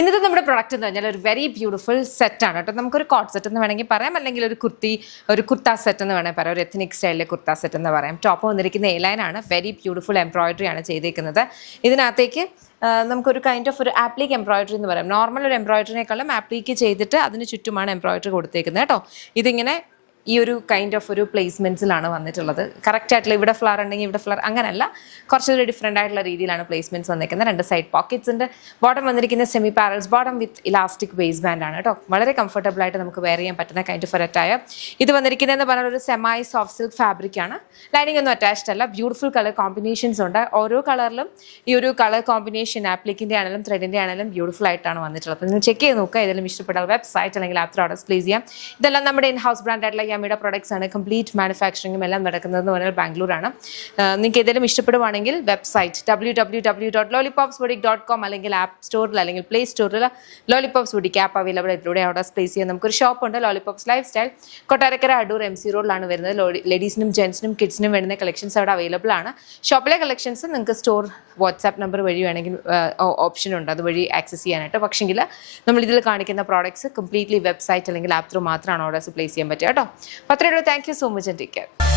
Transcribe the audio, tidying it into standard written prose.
ഇന്നത്തെ നമ്മുടെ പ്രൊഡക്റ്റ് എന്ന് പറഞ്ഞാൽ ഒരു വെരി ബ്യൂട്ടിഫുൾ സെറ്റാണ് കേട്ടോ. നമുക്കൊരു കോട്ട് സെറ്റ് എന്ന് വേണമെങ്കിൽ പറയാം, അല്ലെങ്കിൽ ഒരു കുർത്ത സെറ്റ് എന്ന് വേണമെങ്കിൽ പറയാം. ഒരു എത്നിക് സ്റ്റൈലിലെ കുർത്ത സെറ്റ് എന്ന് പറയാം. ടോപ്പ് വന്നിരിക്കുന്ന എ ലൈനാണ്. വെരി ബ്യൂട്ടിഫുൾ എംബ്രോയിഡറി ആണ് ചെയ്തേക്കുന്നത്. ഇതിനകത്തേക്ക് നമുക്കൊരു കൈൻഡ് ഓഫ് ഒരു ആപ്ലിക് എംബ്രോയിഡറി എന്ന് പറയാം. നോർമൽ ഒരു എംബ്രോയിഡറിനേക്കാളും ആപ്ലിക്ക് ചെയ്തിട്ട് അതിന് ചുറ്റുമാണ് എംബ്രോയിഡറി കൊടുത്തേക്കുന്നത് കേട്ടോ. ഇതിങ്ങനെ ഈ ഒരു കൈൻഡ് ഓഫ് ഒരു പ്ലേസ്മെൻറ്റ്സിലാണ് വന്നിട്ടുള്ളത്. കറക്റ്റ് ആയിട്ടുള്ള ഇവിടെ ഫ്ലവർ ഉണ്ടെങ്കിൽ ഇവിടെ ഫ്ലവർ അങ്ങനെയല്ല, കുറച്ചൊരു ഡിഫറെൻ്റ് ആയിട്ടുള്ള രീതിയിലാണ് പ്ലേസ്മെൻറ്റ്സ് വന്നിരിക്കുന്നത്. 2 സൈഡ് പോക്കറ്റ്സ് ഉണ്ട്. ബോട്ടം വന്നിരിക്കുന്ന സെമി പാരൽസ് ബോട്ടം വിത്ത് ഇലാസ്റ്റിക് വേസ്റ്റ് ബാൻഡ് ആണ് കേട്ടോ. വളരെ കംഫർട്ടബിൾ ആയിട്ട് നമുക്ക് വെയർ ചെയ്യാൻ പറ്റുന്ന കൈൻഡ് ഓഫ് ഒരു അറ്റയർ. ഇത് വന്നിരിക്കുന്നതെന്ന് പറഞ്ഞാൽ ഒരു സെമൈ സോഫ്റ്റ് സിൽക്ക് ഫാബ്രിക് ആണ്. ലൈനിങ് ഒന്നും അറ്റാച്ച്ഡ് അല്ല. ബ്യൂട്ടിഫുൾ കളർ കോമ്പിനേഷൻസ് ഉണ്ട്. ഓരോ കളറിലും ഈ ഒരു കളർ കോമ്പിനേഷൻ ആപ്ലിക്കിൻ്റെ ആണെങ്കിലും ത്രെഡിൻ്റെ ആണെങ്കിലും ബ്യൂട്ടിഫുൾ ആയിട്ടാണ് വന്നിട്ടുള്ളത്. നിങ്ങൾ ചെക്ക് ചെയ്ത് നോക്കുക. ഏതെങ്കിലും ഇഷ്ടപ്പെട്ടാൽ വെബ്സൈറ്റ് അല്ലെങ്കിൽ ആപ്പ് ഓർഡേഴ്സ് പ്ലേസ് ചെയ്യാം. ഇതെല്ലാം നമ്മുടെ ഇൻ ഹൗസ് ബ്രാൻഡ് ആയിട്ടുള്ള യാമിയുടെ പ്രൊഡക്ട്സ് ആണ്. കംപ്ലീറ്റ് മാനുഫാക്ചറിങ്ങും എല്ലാം നടക്കുന്നതെന്ന് പറഞ്ഞാൽ ബാംഗ്ലൂരാണ്. നിങ്ങൾക്ക് ഏതെങ്കിലും ഇഷ്ടപ്പെടുവാണെങ്കിൽ വെബ്സൈറ്റ് www.lollipopsboutique.com അല്ലെങ്കിൽ ആപ്പ് സ്റ്റോറിൽ അല്ലെങ്കിൽ പ്ലേ സ്റ്റോറിൽ ലോലിപോപ്സ് ബുട്ടിക് ആപ്പ് അവൈലബിൾ. ഇതിലൂടെ ഓർഡേഴ്സ് പ്ലേസ് ചെയ്യാം. നമുക്കൊരു ഷോപ്പ് ഉണ്ട്, lollipops life style, Kottarakkara Adoor MC റോഡിലാണ് വരുന്നത്. ലേഡീസിനും ജെൻസിനും കിഡ്സിനും വേണ്ടുന്ന കളക്ഷൻസ് അവിടെ അവൈലബിൾ ആണ്. ഷോപ്പിലെ കളക്ഷൻസ് നിങ്ങൾക്ക് സ്റ്റോർ വാട്സാപ്പ് നമ്പർ വഴി വേണമെങ്കിൽ ഓപ്ഷൻ ഉണ്ട്, അതുവഴി ആക്സസ് ചെയ്യാനായിട്ട്. പക്ഷെങ്കിൽ നമ്മൾ ഇതിൽ കാണിക്കുന്ന പ്രോഡക്ട്സ് കംപ്ലീറ്റ്ലി വെബ്സൈറ്റ് അല്ലെങ്കിൽ ആപ്പ് ത്രൂ മാത്രമാണ് ഓർഡേഴ്സ് പ്ലേസ് ചെയ്യാൻ പറ്റുക കേട്ടോ. അപ്പോൾ അത്രയേ ഉള്ളൂ. Thank you so much and take care.